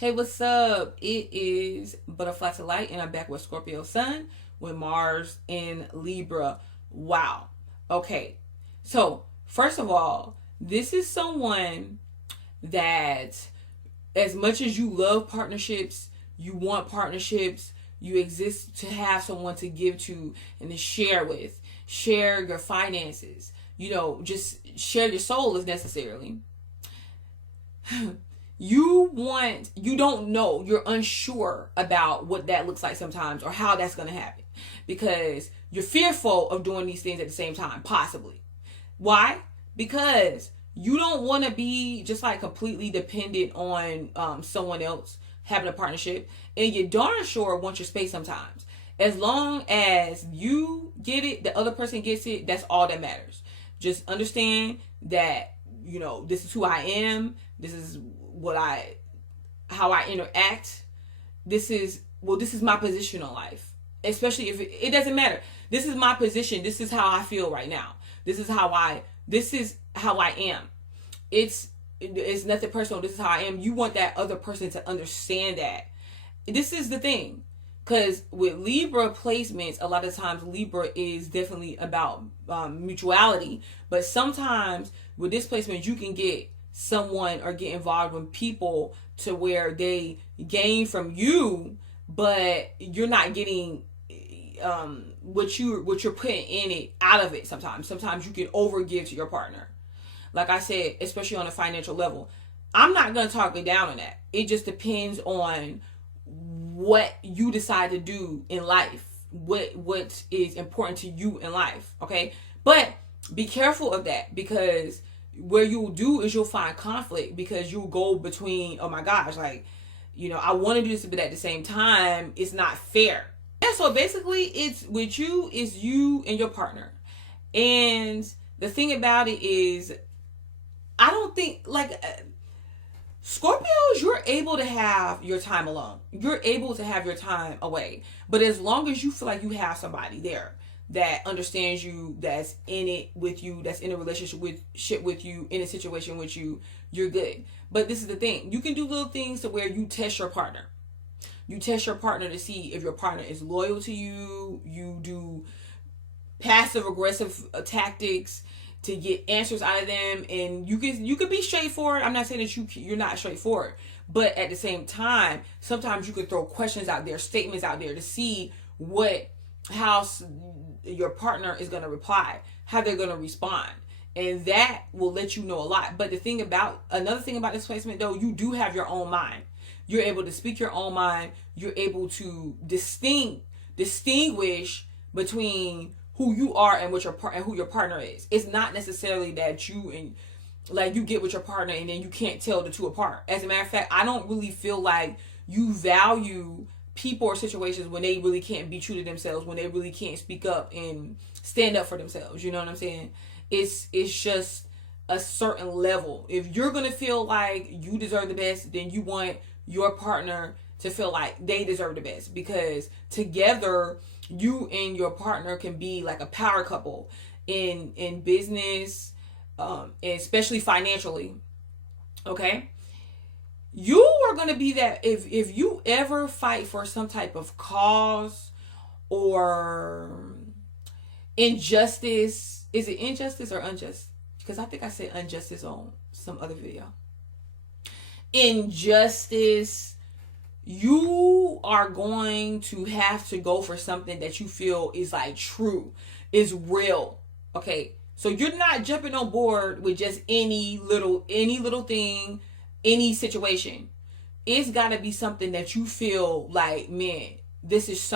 Hey, what's up? It is Butterfly to Light, and I'm back with Scorpio Sun with Mars in Libra. Wow. Okay. So, first of all, this is someone that, as much as you love partnerships, you want partnerships, you exist to have someone to give to and to share with, share your finances, just share your soul if necessarily. You don't know, you're unsure about what that looks like sometimes or how that's going to happen because you're fearful of doing these things at the same time, possibly. Why? Because you don't want to be just like completely dependent on someone else having a partnership, and you darn sure want your space sometimes. As long as you get it, the other person gets it, that's all that matters. Just understand that, this is who I am. This is how I interact. This is my position in life. Especially if it doesn't matter. This is my position. This is how I feel right now. This is how I am. It's nothing personal. This is how I am. You want that other person to understand that. This is the thing. Because with Libra placements, a lot of times Libra is definitely about mutuality. But sometimes with this placement, you can get someone or get involved with people to where they gain from you, but you're not getting what you're putting in it out of it. Sometimes you can overgive to your partner. Like I said, especially on a financial level, I'm not going to talk it down on that. It just depends on what you decide to do in life, what is important to you in life. Okay, but be careful of that, because where you'll do is you'll find conflict, because you'll go between, oh my gosh, like, I want to do this, but at the same time it's not fair. Yeah, so basically it's with you, is you and your partner. And the thing about it is, I don't think, like, Scorpios, you're able to have your time alone. You're able to have your time away. But as long as you feel like you have somebody there that understands you, that's in it with you, that's in a relationship with you, in a situation with you, you're good. But this is the thing. You can do little things to where you test your partner. You test your partner to see if your partner is loyal to you. You do passive aggressive tactics to get answers out of them, and you could be straightforward. I'm not saying that you're not straightforward, but at the same time, sometimes you could throw questions out there, statements out there, to see how your partner is going to reply, how they're going to respond, and that will let you know a lot. But another thing about this placement, though, you do have your own mind. You're able to speak your own mind. You're able to distinguish between who you are and who your partner is. It's not necessarily that you get with your partner and then you can't tell the two apart. As a matter of fact, I don't really feel like you value people or situations when they really can't be true to themselves, when they really can't speak up and stand up for themselves. You know what I'm saying? It's just a certain level. If you're gonna feel like you deserve the best, then you want your partner to feel like they deserve the best, because together you and your partner can be like a power couple in business, and especially financially. Okay, you are going to be that if you ever fight for some type of cause or injustice. Is it injustice or unjust? Because I think I said injustice on some other video. Injustice. You are going to have to go for something that you feel is like true, is real. Okay, so you're not jumping on board with just any little thing, any situation. It's got to be something that you feel like, man, this is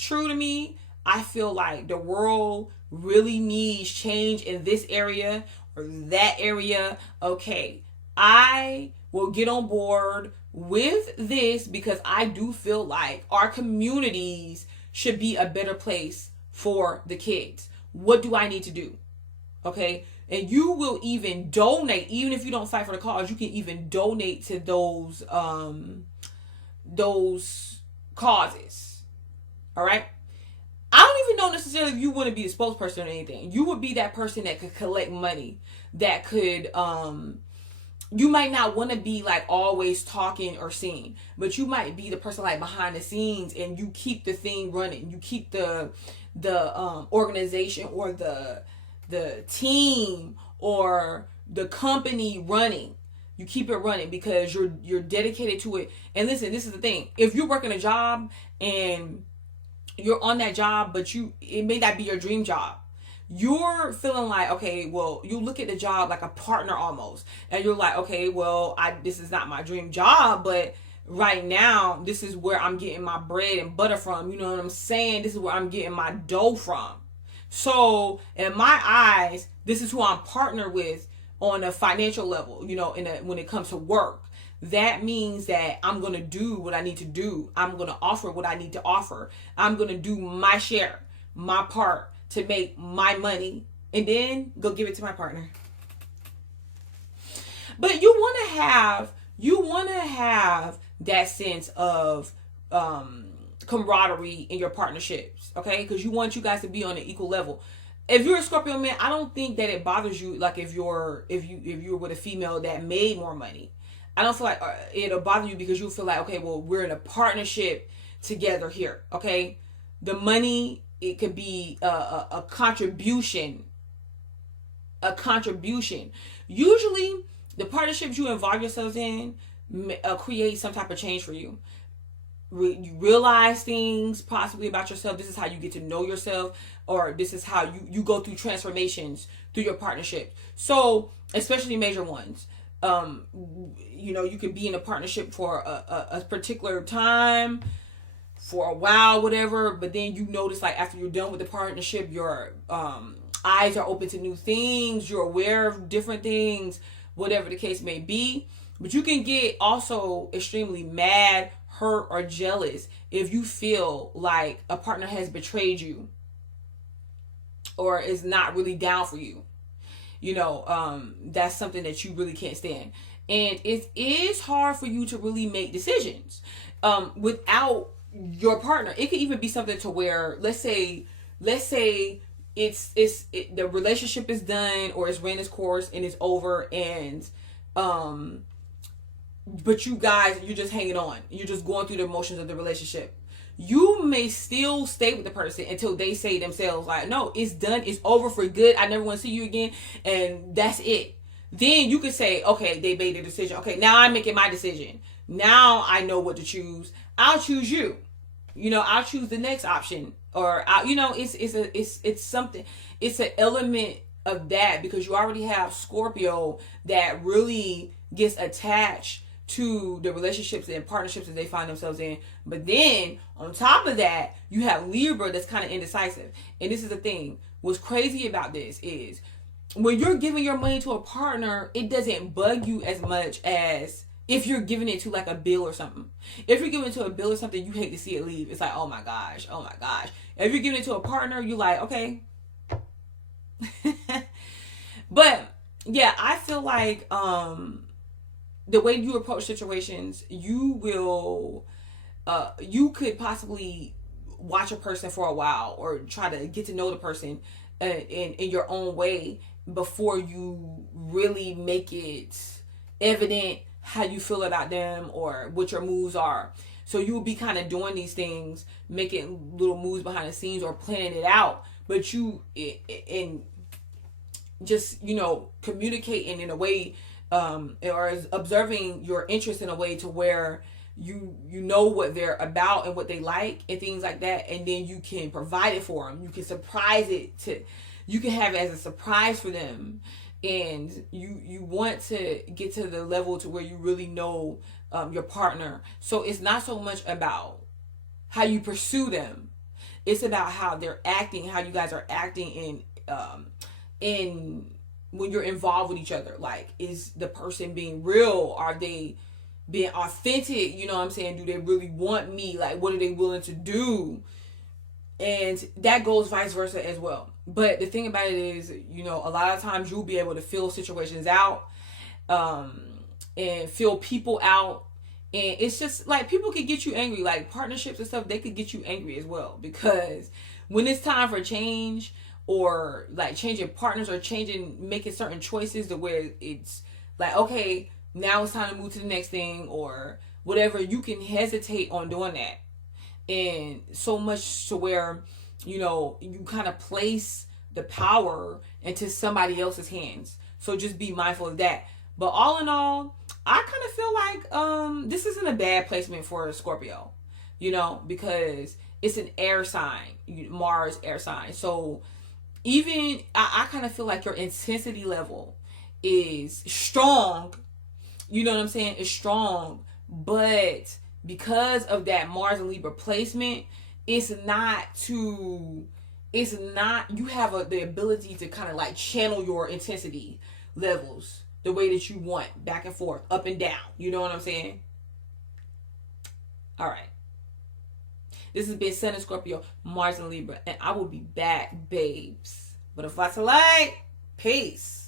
true to me. I feel like the world really needs change in this area or that area. Okay, I will get on board with this, because I do feel like our communities should be a better place for the kids. What do I need to do? Okay, and you will even donate, even if you don't fight for the cause. You can even donate to those causes. All right. I don't even know necessarily if you want to be a spokesperson or anything. You would be that person that could collect money, that could you might not want to be like always talking or seen, but you might be the person like behind the scenes, and you keep the thing running. You keep the organization or the team or the company running. You keep it running because you're dedicated to it. And listen, this is the thing. If you're working a job and you're on that job, but it may not be your dream job, you're feeling like, okay, well, you look at the job like a partner almost, and you're like, okay, well, this is not my dream job, but right now this is where I'm getting my bread and butter from. You know what I'm saying? This is where I'm getting my dough from. So in my eyes, this is who I'm partnered with on a financial level, when it comes to work. That means that I'm going to do what I need to do. I'm going to offer what I need to offer. I'm going to do my share, my part to make my money, and then go give it to my partner. But you want to have that sense of camaraderie in your partnerships, okay? Because you want you guys to be on an equal level. If you're a Scorpio man, I don't think that it bothers you. Like if you're with a female that made more money, I don't feel like it'll bother you, because you feel like, okay, well, we're in a partnership together here, okay? The money, it could be a contribution. Usually, the partnerships you involve yourselves in create some type of change for you. You realize things possibly about yourself. This is how you get to know yourself, or this is how you go through transformations through your partnership. So, especially major ones. You can be in a partnership for a particular time, for a while, whatever, but then you notice, like, after you're done with the partnership, your eyes are open to new things, you're aware of different things, whatever the case may be. But you can get also extremely mad, hurt, or jealous if you feel like a partner has betrayed you or is not really down for you. That's something that you really can't stand. And it is hard for you to really make decisions without your partner. It could even be something to where, let's say it's the relationship is done, or it's ran its course and it's over, and but you're just hanging on. You're just going through the emotions of the relationship. You may still stay with the person until they say themselves, like, no, it's done, it's over for good, I never want to see you again, and that's it. Then you could say, okay, they made a decision. Okay, now I'm making my decision. Now I know what to choose. I'll choose you. I'll choose the next option, or it's something. It's an element of that, because you already have Scorpio that really gets attached to the relationships and partnerships that they find themselves in. But then on top of that, you have Libra that's kind of indecisive. And this is the thing. What's crazy about this is when you're giving your money to a partner, it doesn't bug you as much as if you're giving it to like a bill or something. If you're giving it to a bill or something, you hate to see it leave. It's like, oh my gosh. If you're giving it to a partner, you're like, okay. But yeah, I feel like the way you approach situations, you could possibly watch a person for a while, or try to get to know the person in your own way before you really make it evident how you feel about them or what your moves are. So you will be kind of doing these things, making little moves behind the scenes or planning it out, but you in just communicating in a way, or observing your interest in a way to where you know what they're about and what they like and things like that, and then you can provide it for them. You can you can have it as a surprise for them, and you want to get to the level to where you really know your partner. So it's not so much about how you pursue them, it's about how they're acting, how you guys are acting in when you're involved with each other. Like, is the person being real? Are they being authentic? You know what I'm saying? Do they really want me? Like, what are they willing to do? And that goes vice versa as well. But the thing about it is, a lot of times you'll be able to feel situations out, and feel people out. And it's just like, people could get you angry. Like, partnerships and stuff, they could get you angry as well. Because when it's time for change, or like changing partners, or making certain choices to where it's like, okay, now it's time to move to the next thing or whatever. You can hesitate on doing that. And so much to where, you kind of place the power into somebody else's hands. So just be mindful of that. But all in all, I kind of feel like this isn't a bad placement for Scorpio, because it's an air sign, Mars air sign. So even I kind of feel like your intensity level is strong. You know what I'm saying? It's strong, but because of that Mars and Libra placement, it's not you have the ability to kind of like channel your intensity levels the way that you want, back and forth, up and down. You know what I'm saying? All right. This has been Sun and Scorpio, Mars and Libra, and I will be back, babes. But if I like, peace.